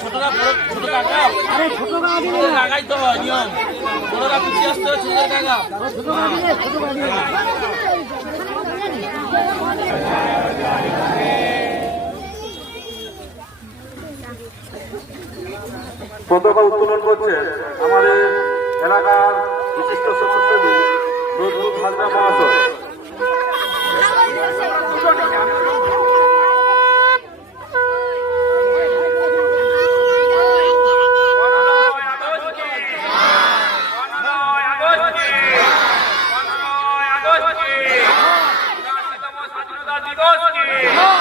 ছোটরা ছোট কাকা, আরে ছোট কাকাই তো নিয়ম, বড়রা পিছিয়ে আসতে ছোট কাকা। পতাকা উত্তোলন করছে আমাদের এলাকার বিশিষ্ট সদস্যদের নজরুল হাজরা মহাশয়। দিবস